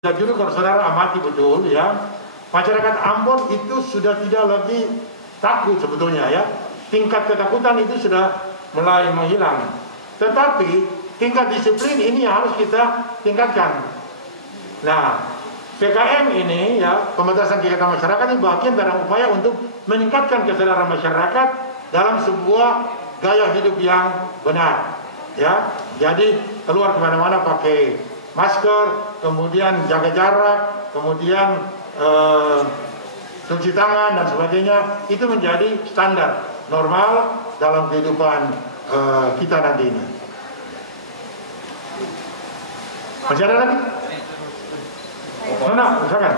Ya, jadi kalau saudara amati betul ya, masyarakat Ambon itu sudah tidak lagi takut sebetulnya ya. Tingkat ketakutan itu sudah mulai menghilang. Tetapi tingkat disiplin ini yang harus kita tingkatkan. Nah, PKM ini ya, pembatasan kegiatan masyarakat ini bagian dari upaya untuk meningkatkan kesadaran masyarakat dalam sebuah gaya hidup yang benar. Ya, jadi keluar kemana-mana pakai masker, kemudian jaga jarak, kemudian cuci tangan dan sebagainya, itu menjadi standar normal dalam kehidupan kita nanti ini. Masih ada lagi? Nona, silakan.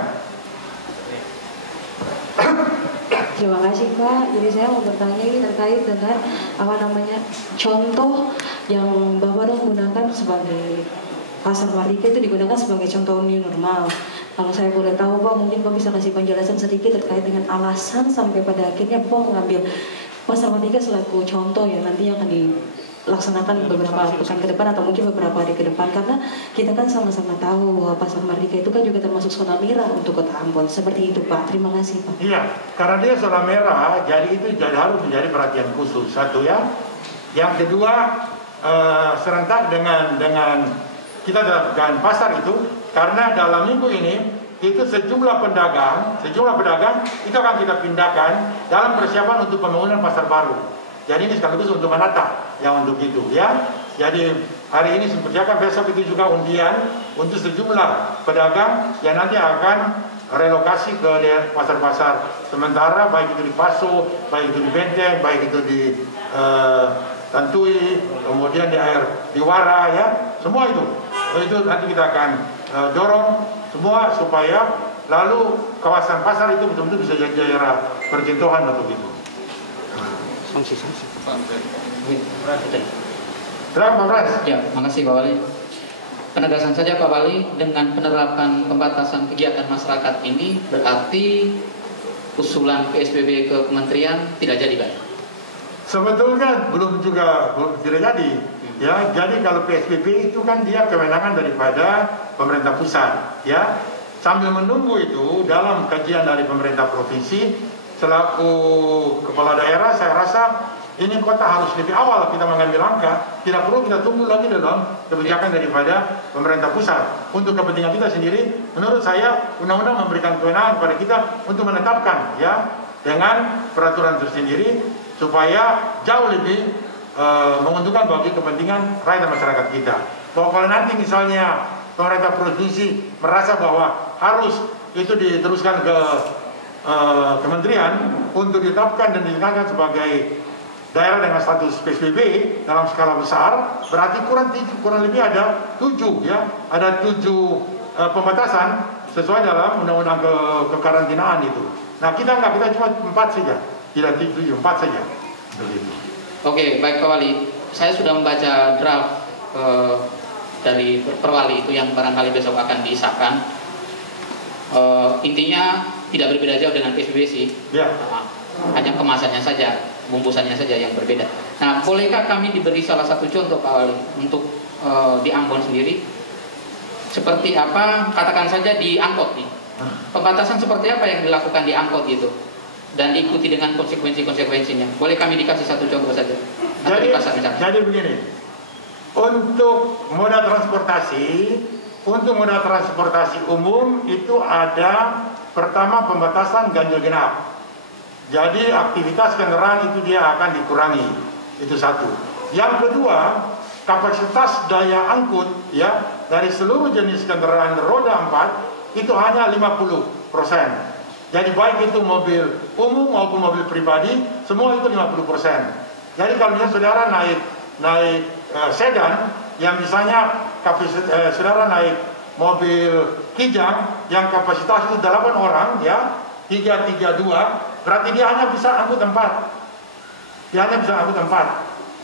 Terima kasih Pak. Jadi saya mau bertanya ini terkait dengan contoh yang Bapak gunakan sebagai Pasar Mardika itu digunakan sebagai contoh new normal. Kalau saya boleh tahu Pak, mungkin Pak bisa kasih penjelasan sedikit terkait dengan alasan sampai pada akhirnya Pak mengambil Pasar Mardika selaku contoh yang nantinya akan dilaksanakan beberapa pekan ke depan atau mungkin beberapa hari ke depan, karena kita kan sama-sama tahu bahwa Pasar Mardika itu kan juga termasuk zona merah untuk Kota Ambon. Seperti itu Pak. Terima kasih Pak. Iya, karena dia zona merah, jadi itu harus menjadi perhatian khusus. Satu ya. Yang kedua, serentak dengan kita dalam pasar itu, karena dalam minggu ini itu sejumlah pedagang itu akan kita pindahkan dalam persiapan untuk pembangunan pasar baru. Jadi ini sekaligus untuk menata yang untuk itu ya. Jadi hari ini sepertinya besok itu juga undian untuk sejumlah pedagang yang nanti akan relokasi ke pasar-pasar sementara, baik itu di Paso, baik itu di Benteng, baik itu di Tantui, kemudian di Wara ya, semua itu nanti kita akan dorong semua supaya lalu kawasan pasar itu betul-betul bisa jadi daerah percontohan untuk itu. Sanksi. Terima kasih. Ya, makasih Pak Wali. Penegasan saja Pak Wali, dengan penerapan pembatasan kegiatan masyarakat ini berarti usulan PSBB ke kementerian tidak jadi Pak? Sebetulnya tidak jadi. Ya, jadi kalau PSBB itu kan dia kewenangan daripada pemerintah pusat. Ya, sambil menunggu itu dalam kajian dari pemerintah provinsi selaku kepala daerah, saya rasa ini kota harus lebih awal kita mengambil langkah. Tidak perlu kita tunggu lagi dalam kebijakan daripada pemerintah pusat. Untuk kepentingan kita sendiri, menurut saya undang-undang memberikan kewenangan kepada kita untuk menetapkan ya dengan peraturan tersendiri supaya jauh lebih menguntungkan bagi kepentingan rakyat dan masyarakat kita. Bahwa kalau nanti misalnya pemerintah provinsi merasa bahwa harus itu diteruskan ke kementerian untuk ditetapkan dan dinyatakan sebagai daerah dengan status PSBB dalam skala besar, berarti kurang lebih ada 7 ya, ada 7 pembatasan sesuai dalam undang-undang kekarantinaan itu. Nah kita cuma 4 saja, tidak 7, 4 saja. Begitu. Oke, baik Pak Wali. Saya sudah membaca draft dari Perwali itu yang barangkali besok akan disahkan. Intinya tidak berbeda jauh dengan PSBB sih. Ya. Hanya kemasannya saja, bungkusannya saja yang berbeda. Nah, bolehkah kami diberi salah satu contoh Pak Wali untuk di Ambon sendiri? Seperti apa? Katakan saja di angkot nih. Pembatasan seperti apa yang dilakukan di angkot gitu? Dan diikuti dengan konsekuensinya. Boleh kami dikasih satu contoh saja? Jadi begini, untuk moda transportasi umum itu ada pertama pembatasan ganjil genap. Jadi aktivitas kendaraan itu dia akan dikurangi. Itu satu. Yang kedua, kapasitas daya angkut ya dari seluruh jenis kendaraan roda 4 itu hanya 50%. Jadi baik itu mobil umum maupun mobil pribadi, semua itu 50%. Jadi kalau misalnya saudara naik sedan, yang misalnya saudara naik mobil kijang yang kapasitas itu 8 orang, ya 332, berarti dia hanya bisa angkut 4.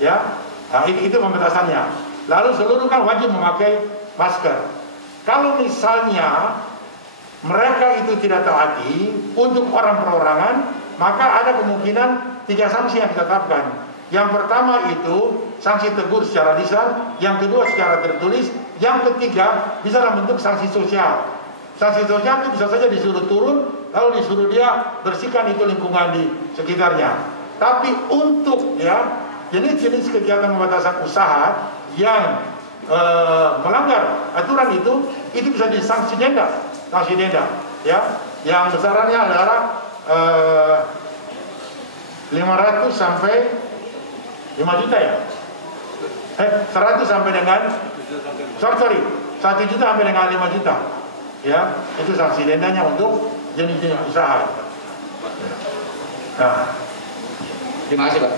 Ya. Nah, itu pembatasannya. Lalu seluruh kan wajib memakai masker. Kalau misalnya mereka itu tidak taati untuk orang perorangan, maka ada kemungkinan 3 sanksi yang ditetapkan. Yang pertama itu sanksi tegur secara lisan, yang kedua secara tertulis, yang ketiga bisa dalam bentuk sanksi sosial. Sanksi sosial itu bisa saja disuruh turun, lalu disuruh dia bersihkan itu lingkungan di sekitarnya. Tapi untuk ya jenis-jenis kegiatan pembatasan usaha yang melanggar aturan itu bisa disanksi denda, ya, yang besarannya adalah 500 sampai 5 juta ya, 100 sampai dengan 1 juta sampai dengan 5 juta. Ya, itu sanksi dendanya untuk jenis-jenis usaha. Nah, terima kasih Pak.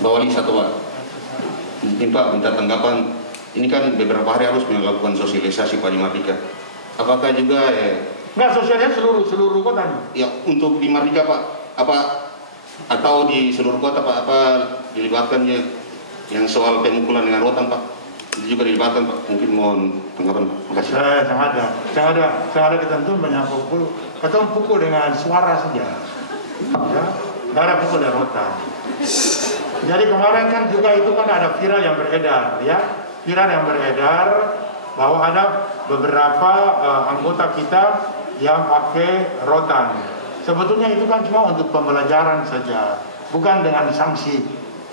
Pak Wali, satu Pak. Mungkin Pak minta tanggapan. Ini kan beberapa hari harus melakukan sosialisasi Pak di Mardika. Apakah juga enggak sosialisasi seluruh kota nih? Ya, untuk di Mardika Pak, apa atau di seluruh kota Pak, apa dilibatkannya yang soal pemukulan dengan rotan Pak? Itu juga dilibatkan Pak, mungkin mohon tanggapan Pak. Terima kasih. Saya ada ketentuan banyak pukul. Ketemu pukul dengan suara saja. Ya, nggak ada pukul dan rotan. Jadi kemarin kan juga itu kan ada viral yang beredar, ya, bahwa ada beberapa anggota kita yang pakai rotan. Sebetulnya itu kan cuma untuk pembelajaran saja, bukan dengan sanksi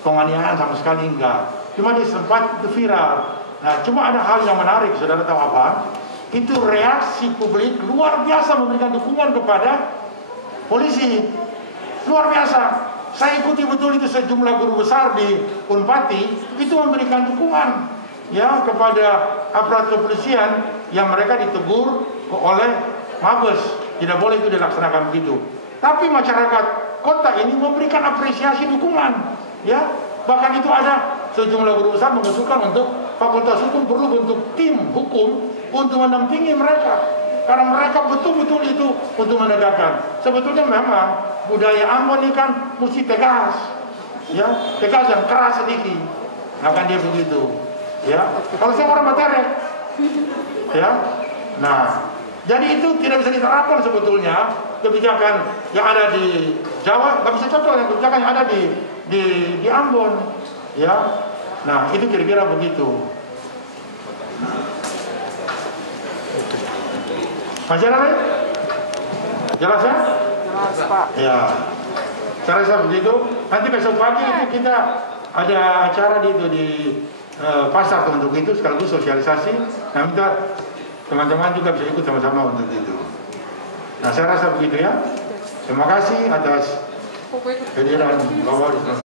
penganiayaan sama sekali enggak. Cuma di sempat itu viral. Nah, cuma ada hal yang menarik, saudara tahu apa? Itu reaksi publik luar biasa memberikan dukungan kepada polisi. Luar biasa. Saya ikuti betul itu sejumlah guru besar di Unpati itu memberikan dukungan ya kepada aparat kepolisian yang mereka ditegur oleh Mabes. Tidak boleh itu dilaksanakan begitu. Tapi masyarakat kota ini memberikan apresiasi dukungan, ya. Bahkan itu ada sejumlah guru besar mengusulkan untuk Fakultas Hukum perlu bentuk tim hukum untuk mendampingi mereka, karena mereka betul-betul itu untuk menegakkan. Sebetulnya memang budaya Ambon ini kan mesti tegas, ya, tegas dan keras sedikit. Akan dia begitu, ya. Kalau saya orang Batere, ya, nah, jadi itu tidak bisa diterapkan sebetulnya kebijakan yang ada di Jawa, nggak bisa cocok dengan kebijakan yang ada di Ambon, ya. Nah, itu kira-kira begitu. Masih ada lagi? Jelas ya? Jelas Pak. Ya, saya rasa begitu. Nanti besok pagi itu kita ada acara di pasar untuk itu sekaligus sosialisasi. Nah, minta teman-teman juga bisa ikut sama-sama untuk itu. Nah, saya rasa begitu ya. Terima kasih atas kehadiran Bapak.